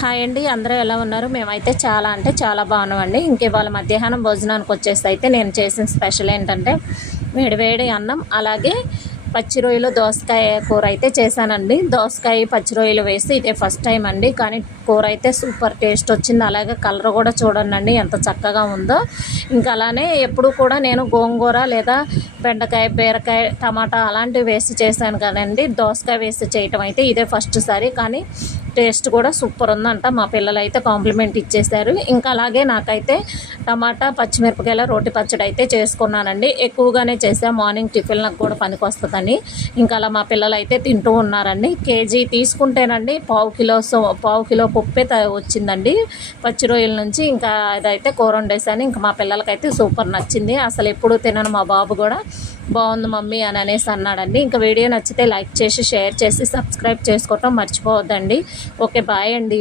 Hi అండి, అందరూ ఎలా ఉన్నారు? మేమైతే చాలా అంటే చాలా బాగున్నామండి. ఇవాళ మధ్యాహ్నం భోజనానికి వచ్చేసి అయితే నేను చేసిన స్పెషల్ ఏంటంటే వేడివేడి అన్నం, అలాగే పచ్చి రొయ్యలు దోసకాయ కూర అయితే చేశానండి. దోసకాయ పచ్చి రొయ్యలు వేసి ఇదే ఫస్ట్ టైం అండి, కానీ కూర అయితే సూపర్ టేస్ట్ వచ్చింది. అలాగే కలర్ కూడా చూడండి ఎంత చక్కగా ఉందో. ఇంకా అలానే ఎప్పుడు కూడా నేను గోంగూర లేదా బెండకాయ, బీరకాయ, టమాటా అలాంటివి వేసి చేశాను కదండి. దోసకాయ వేసి చేయటం అయితే ఇదే ఫస్ట్ సారి, కానీ టేస్ట్ కూడా సూపర్ ఉందంట. మా పిల్లలు అయితే కాంప్లిమెంట్ ఇచ్చేశారు. ఇంకా అలాగే నాకైతే టమాటా, పచ్చిమిరపకాయల రోటి పచ్చడి అయితే చేసుకున్నానండి. ఎక్కువగానే చేసా, మార్నింగ్ టిఫిన్ నాకు కూడా పనికి వస్తుందని. ఇంకా అలా మా పిల్లలు అయితే తింటూ ఉన్నారండి. కేజీ తీసుకుంటేనండి పావు కిలో పప్పే వచ్చిందండి పచ్చి రొయ్యల నుంచి. ఇంకా అదైతే కూర వండేసాను. ఇంకా మా పిల్లలకైతే సూపర్ నచ్చింది. అసలు ఎప్పుడు తినను మా బాబు కూడా బాగుంది మమ్మీ అని అనేసి అన్నాడండి. ఇంకా వీడియో నచ్చితే లైక్ చేసి, షేర్ చేసి, సబ్స్క్రైబ్ చేసుకోవటం మర్చిపోవద్దండి. ఓకే, బాయ్ అండి.